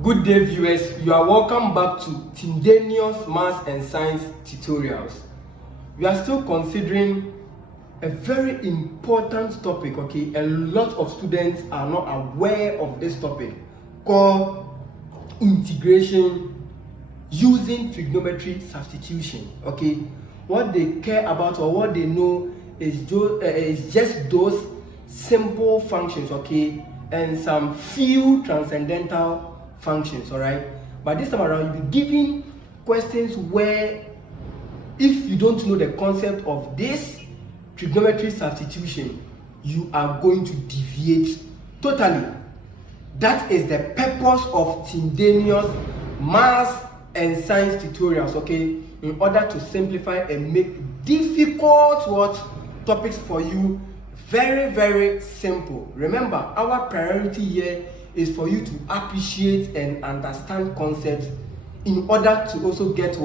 Good day, viewers. You are welcome back to Tindanious Maths and Science tutorials. We are still considering a very important topic, okay? A lot of students are not aware of this topic called integration using trigonometric substitution, okay? What they care about or what they know is just those simple functions, okay? And some few transcendental functions, all right? But this time around, you'll be given questions where if you don't know the concept of this trigonometric substitution, you are going to deviate totally. That is the purpose of Tindanious Maths and Science tutorials, okay? In order to simplify and make difficult topics for you very simple. Remember, our priority here is for you to appreciate and understand concepts in order to also get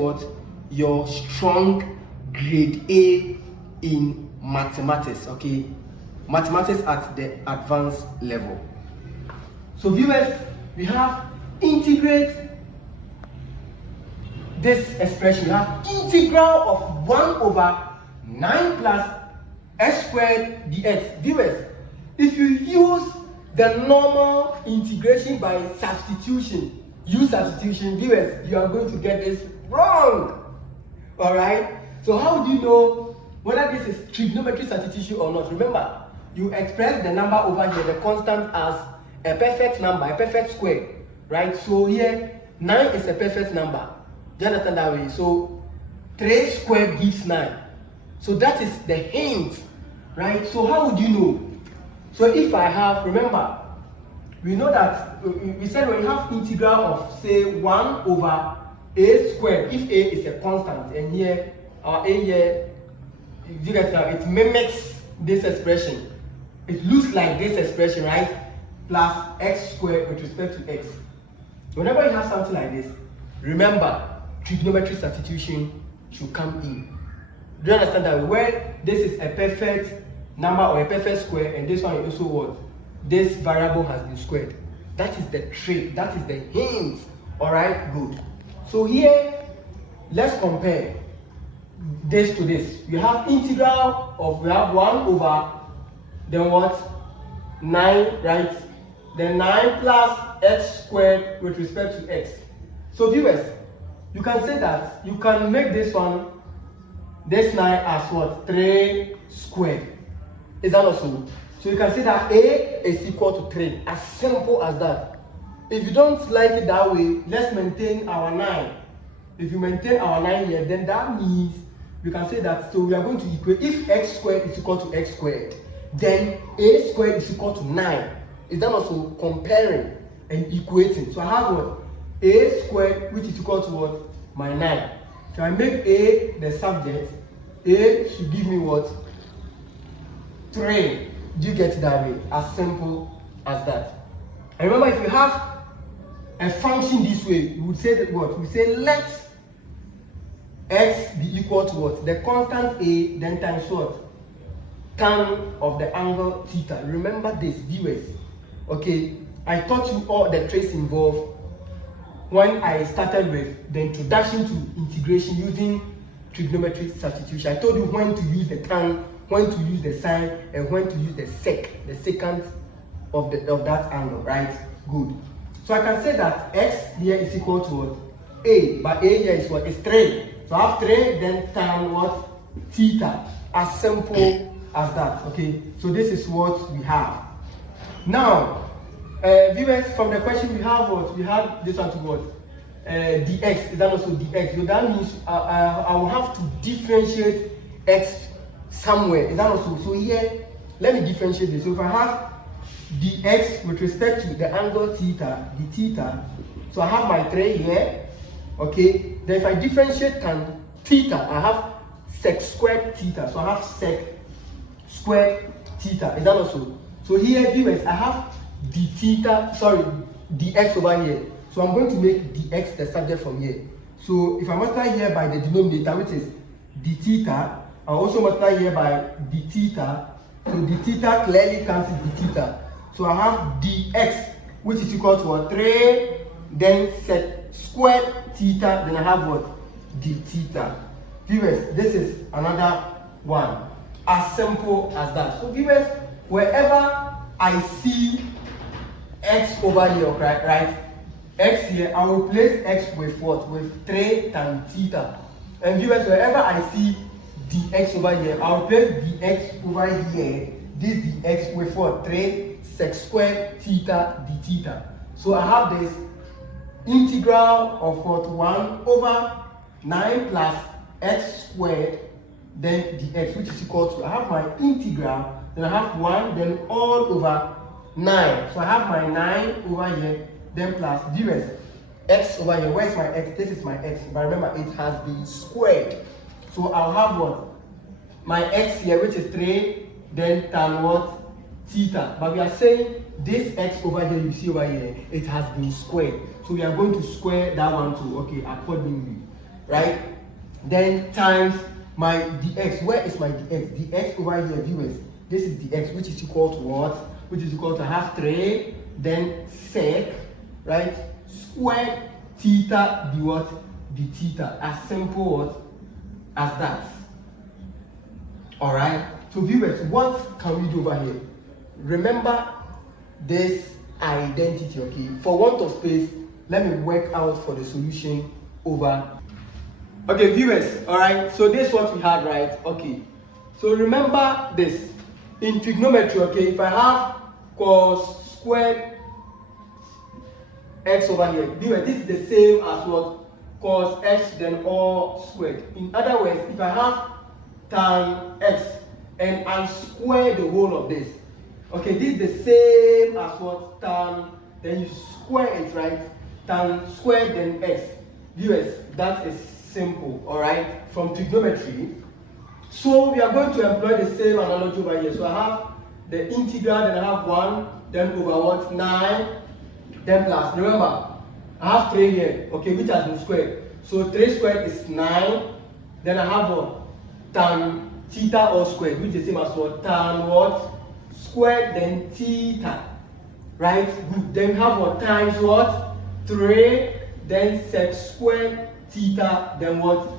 your strong grade A in mathematics, okay? Mathematics at the advanced level. So viewers, we have integrate this expression. We have integral of 1 over 9 plus x squared dx. Viewers, if you use the normal integration by substitution, u-substitution, viewers, you are going to get this wrong. All right? So how do you know whether this is trigonometric substitution or not? Remember, you express the number over here, the constant, as a perfect number, a perfect square, right? So here, 9 is a perfect number. Do you understand that way? So 3 squared gives 9. So that is the hint, right? So how would you know? So if I have, remember, we know that we said when you have integral of say 1 over a squared, if a is a constant, and here our a here, you get it mimics this expression. It looks like this expression, right? Plus x squared with respect to x. Whenever you have something like this, remember trigonometric substitution should come in. Do you understand that? Where this is a perfect number or a perfect square, and this one is also what? This variable has been squared. That is the trick, that is the hint. Alright, good. So here, let's compare this to this. We have integral of, we have 1 over, then what? 9, right? Then 9 plus x squared with respect to x. So viewers, you can say that, you can make this one, this 9 as what? 3 squared. Is that also? So you can say that a is equal to 3. As simple as that. If you don't like it that way, let's maintain our 9. If you maintain our 9 here, then that means we can say that, so we are going to equate, if x squared is equal to x squared, then a squared is equal to 9. Is that also comparing and equating? So I have what? A squared, which is equal to what? My 9. So I make a the subject, a should give me what? 3. Do you get it that way? As simple as that. And remember, if you have a function this way, we would say that what? We say let x be equal to what? The constant a, then times what? Tan of the angle theta. Remember this, viewers. Okay, I taught you all the traits involved when I started with the introduction to integration using trigonometric substitution. I told you when to use the tan, when to use the sine, and when to use the sec, the secant of that angle, right? Good. So I can say that x here is equal to what? A, but a here is what? It's 3. So I have 3, then tan what? Theta. As simple as that, okay? So this is what we have. Now, viewers, from the question we have what? We have this one to what? Dx. Is that also dx? So that means I will have to differentiate x somewhere. Is that also? So here, let me differentiate this. So if I have dx with respect to the angle theta, the theta, so I have my 3 here, okay? Then if I differentiate tan theta, I have sec squared theta. So I have sec squared theta. Is that also? So here, viewers, I have d theta, sorry, dx over here. So I'm going to make dx the subject from here. So if I multiply here by the denominator, which is d theta, I also multiply here by d theta. So d theta clearly cancels d theta. So I have dx, which is equal to 3 then sec squared theta, then I have what? D theta. Viewers, this is another one. As simple as that. So viewers, wherever I see x over here, right? X here, I will place x with what? With 3 times theta. And viewers, wherever I see dx over here, I will place dx over here. This dx with what? 3 sec squared theta d theta. So I have this integral of what? 1 over 9 plus x squared, then dx, which is equal to, I have my integral, then I have 1, then all over 9. So I have my 9 over here, then plus viewers, x over here. Where is my x? This is my x, but remember it has been squared. So I'll have what? My x here, which is 3, then tan what? Theta. But we are saying this x over here, you see over here, it has been squared. So we are going to square that one too, okay, accordingly, right? Then times my dx. Where is my dx? Dx over here, viewers, this is dx, which is equal to what? Which is equal to half 3, then sec, right? Squared theta d what? D theta. As simple what? As that. Alright? So viewers, what can we do over here? Remember this identity, okay? For want of space, let me work out for the solution over. Okay, viewers, alright? So this is what we had, right? Okay. So remember this. In trigonometry, okay, if I have cos squared x over here, viewers, this is the same as what? Cos x then all squared. In other words, if I have tan x and I square the whole of this, okay, this is the same as what? Tan, then you square it, right? Tan squared then x. Viewers, that is simple, alright, from trigonometry. So we are going to employ the same analogy over here. So I have the integral, then I have 1, then over what? 9, then plus. Remember, I have 3 here, okay, which has been squared. So 3 squared is 9. Then I have what? Tan theta all squared, which is the same as what? Tan what? Squared, then theta. Right? Good. Then we have what? Times what? 3, then sec squared theta, then what?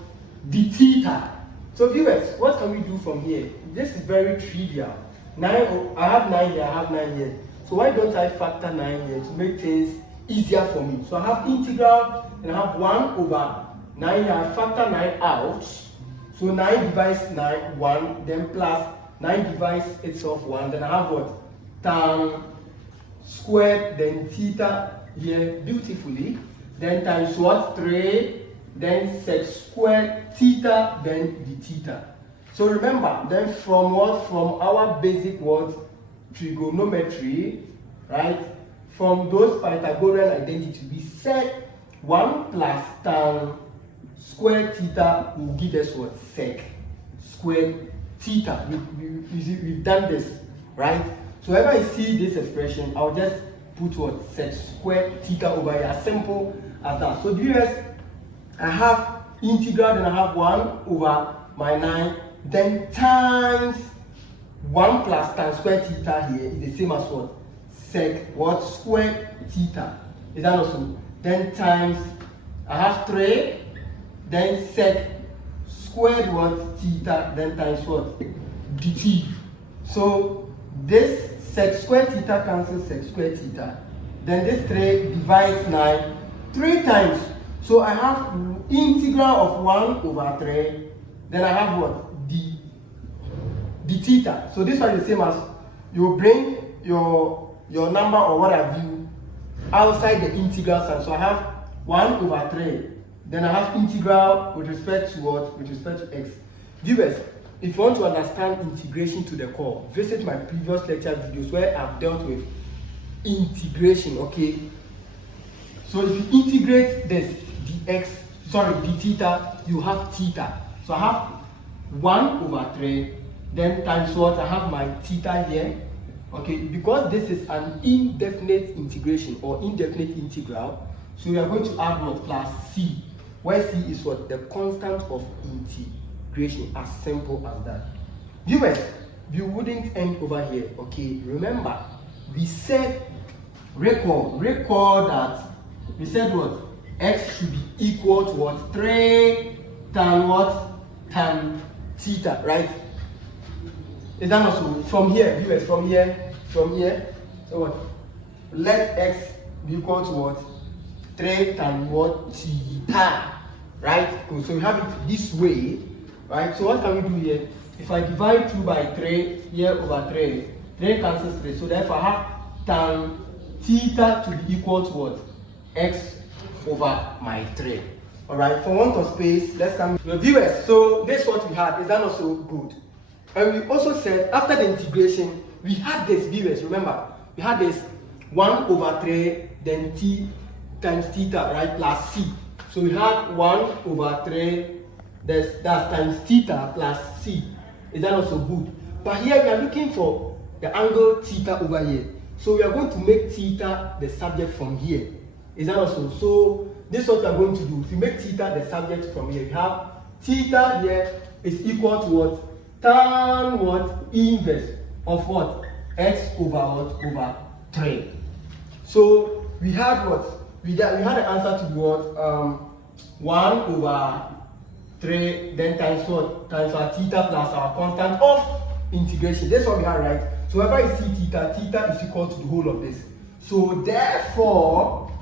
D theta. So viewers, what can we do from here? This is very trivial. 9, I have 9 here, I have 9 here. So why don't I factor 9 here to make things easier for me? So I have integral, and I have 1 over 9 here. I factor 9 out. So 9 divides 9, 1, then plus 9 divides itself 1. Then I have what? Tan squared, then theta here beautifully. Then times what? 3, then sec squared theta, then d theta. So remember, then from what? From our basic what? Trigonometry, right? From those Pythagorean identities, we said 1 plus tan squared theta will give us what? Sec squared theta. We've done this, right? So whenever I see this expression, I'll just put what? Sec squared theta over here, as simple as that. So viewers, I have integral, then I have 1 over my 9, then times 1 plus tan squared theta here is the same as what? Sec what? Squared theta. Is that also? Then times, I have 3, then sec squared what? Theta, then times what? dt. So this sec squared theta cancels sec squared theta. Then this 3 divides 9 3 times. So I have integral of 1 over 3. Then I have what? d theta. So this one is the same as you bring your number or what have you outside the integral sign. So I have 1 over 3. Then I have integral with respect to what? With respect to x. Viewers, if you want to understand integration to the core, visit my previous lecture videos where I've dealt with integration, okay? So if you integrate this d theta, you have theta. So I have 1 over 3, then times what? I have my theta here, okay? Because this is an indefinite integration or indefinite integral, so we are going to add what? Plus c, where c is what? The constant of integration, as simple as that. Viewers, we wouldn't end over here, okay? Remember, we said, recall that we said what? X should be equal to what? 3 tan what? Tan theta, right? Is that not so? From here, viewers, from here. So what? Let X be equal to what? 3 tan what? Theta, right? Cool. So we have it this way, right? So what can we do here? If I divide 2 by 3 here over 3, 3 cancels 3. So therefore I have tan theta to be equal to what? X over my 3. Alright, for want of space, let's come to the viewers. So this is what we had. Is that not so good? And we also said after the integration, we had this, viewers, remember, we had this 1 over 3, then t times theta, right, plus c. So we had 1 over 3, that's times theta plus c. Is that not so good? But here we are looking for the angle theta over here. So we are going to make theta the subject from here. Is that not so? So this is what we are going to do. If you make theta the subject from here, we have theta here is equal to what? Tan what? Inverse of what? X over what? Over 3. So we had what? We had the answer to what? 1 over 3, then times what? Times our theta plus our constant of integration. That's what we had, right? So whenever you see theta, theta is equal to the whole of this. So therefore,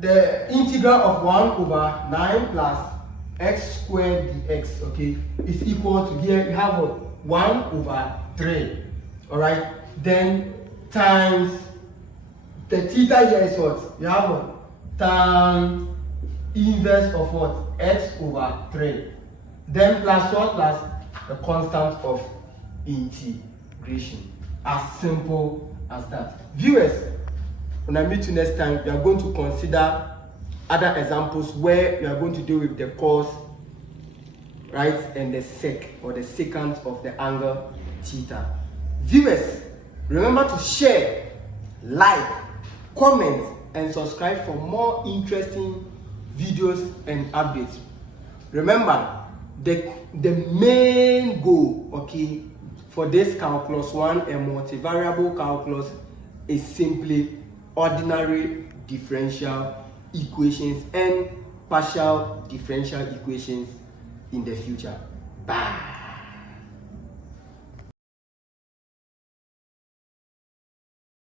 the integral of 1 over 9 plus x squared dx, okay, is equal to, here you have what? 1 over 3. Alright? Then times the theta here is what? You have what? Tan inverse of what? X over 3. Then plus what? Plus the constant of integration. As simple as that. Viewers, when I meet you next time, we are going to consider other examples where we are going to deal with the cos, right, and the sec or the secant of the angle theta. Viewers, remember to share, like, comment, and subscribe for more interesting videos and updates. Remember, the main goal, okay, for this calculus 1 and multivariable calculus is simply ordinary differential equations and partial differential equations in the future. Bye.